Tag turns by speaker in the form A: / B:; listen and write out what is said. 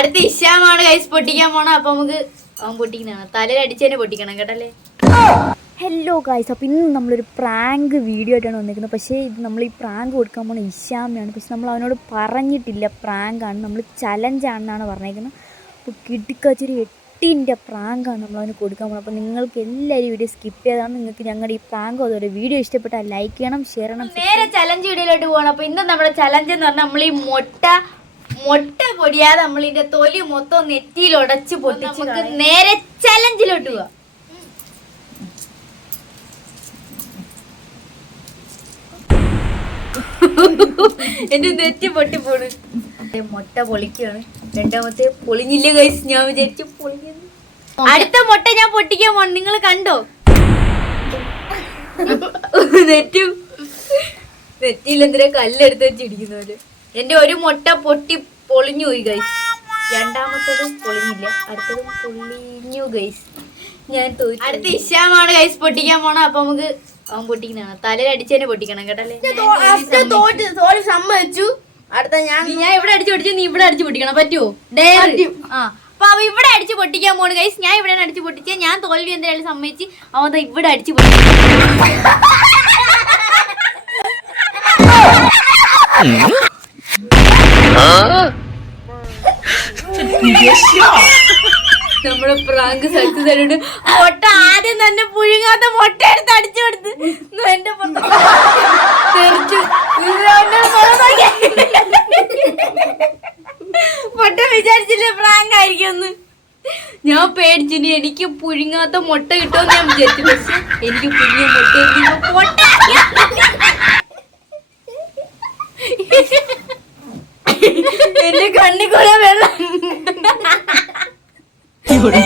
A: അടുത്ത ഇഷാമാണ് കൈസ് പൊട്ടിക്കാൻ പോണ അപ്പൊ നമുക്ക് അവൻ പൊട്ടിക്കുന്നതാണ്. തന്നെ പൊട്ടിക്കണം കേട്ടല്ലേ?
B: ഹലോ ഗായ്സ് അപ്പോൾ ഇന്ന് നമ്മളൊരു പ്രാങ്ക് വീഡിയോ ആയിട്ടാണ് വന്നിരിക്കുന്നത്. പക്ഷേ ഇത് നമ്മൾ ഈ പ്രാങ്ക് കൊടുക്കാൻ പോണ ഇഷ്യാമയാണ് പക്ഷെ നമ്മൾ അവനോട് പറഞ്ഞിട്ടില്ല പ്രാങ്കാണ് നമ്മൾ ചലഞ്ചാണെന്നാണ് പറഞ്ഞേക്കുന്നത്. അപ്പോൾ കിടുക്കച്ചൊരു എട്ടിന്റെ പ്രാങ്കാണ് നമ്മൾ അവന് കൊടുക്കാൻ പോകുന്നത് അപ്പോൾ നിങ്ങൾക്ക് എല്ലാവരും വീഡിയോ സ്കിപ്പ് ചെയ്താണ് നിങ്ങൾക്ക് ഞങ്ങളുടെ ഈ പ്രാങ്ക് അതുപോലെ വീഡിയോ ഇഷ്ടപ്പെട്ടാൽ ലൈക്ക് ചെയ്യണം ഷെയർ ചെയ്യണം
A: നേരെ ചലഞ്ച് വീഡിയോയിലോട്ട് പോകണം. അപ്പോൾ ഇന്ന് നമ്മുടെ ചലഞ്ച് എന്ന് പറഞ്ഞാൽ നമ്മൾ ഈ മുട്ട മുട്ട പൊടിയാതെ നമ്മളിന്റെ തൊലി മൊത്തം നെറ്റിയിൽ ഉടച്ചു പൊട്ടിച്ച് നമുക്ക് നേരെ ചലഞ്ചിലോട്ട് പോവാം. എന്റെ നെറ്റി പൊട്ടി പോണ്. മുട്ട പൊളിക്കാണ് രണ്ടാമത്തെ പൊളിഞ്ഞില്ല കൈസ് ഞാൻ വിചാരിച്ചു പൊളിഞ്ഞത് അടുത്ത മുട്ട ഞാൻ പൊട്ടിക്കാൻ പോണം നിങ്ങൾ കണ്ടോ? നെറ്റും നെറ്റിയിൽ എന്തിനാ കല്ലെടുത്ത് വെച്ചിരിക്കുന്നവര്? എന്റെ ഒരു മുട്ട പൊട്ടി പൊളിഞ്ഞു പോയി ഗൈസ് രണ്ടാമത്തത് പൊളിഞ്ഞില്ല. അടുത്തത് പൊളിഞ്ഞു ഗൈസ് ഞാൻ തോറ്റു. അടുത്ത ഇഷാമാണ് ഗൈസ് പൊട്ടിക്കാൻ പോണ അപ്പൊ നമുക്ക് അവൻ പൊട്ടിക്കുന്നതാണ്. തലയിലടിച്ചതിനെ പൊട്ടിക്കണം കേട്ടല്ലേ
C: തോറ്റ്. സമ്മതിച്ചു. അടുത്ത ഞാൻ
A: ഞാൻ ഇവിടെ അടിച്ചു പൊട്ടിച്ചു നീ ഇവിടെ അടിച്ചു പൊട്ടിക്കണം. പറ്റുമോ ഡയറി. ആ. അപ്പൊ അവ ഇവിടെ അടിച്ചു പൊട്ടിക്കാൻ പോണു ഗൈസ് ഞാൻ ഇവിടെ അടിച്ചു പൊട്ടിച്ച ഞാൻ തോൽവി എന്തായാലും സമ്മതിച്ച് അവൻ ഇവിടെ അടിച്ചു പൊട്ടിച്ചു നമ്മുടെ പ്രാങ്ക് സക്സസ് ആയിട്ട് മുട്ട ആദ്യം തന്നെ പുഴുങ്ങാത്ത മുട്ട എടുത്ത് അടിച്ചു കൊടുത്ത് എന്റെ മുട്ട വിചാരിച്ചില്ല പ്രാങ്ക് ആയിരിക്കും ഞാൻ പേടിച്ചിനി എനിക്ക് പുഴുങ്ങാത്ത മുട്ട കിട്ടുമെന്ന് ഞാൻ വിചാരിച്ചു. പക്ഷെ എനിക്ക് പുഴുങ്ങിയ മുട്ട എന്റെ കണ്ണി കൂടെ വെള്ളം എന്റെ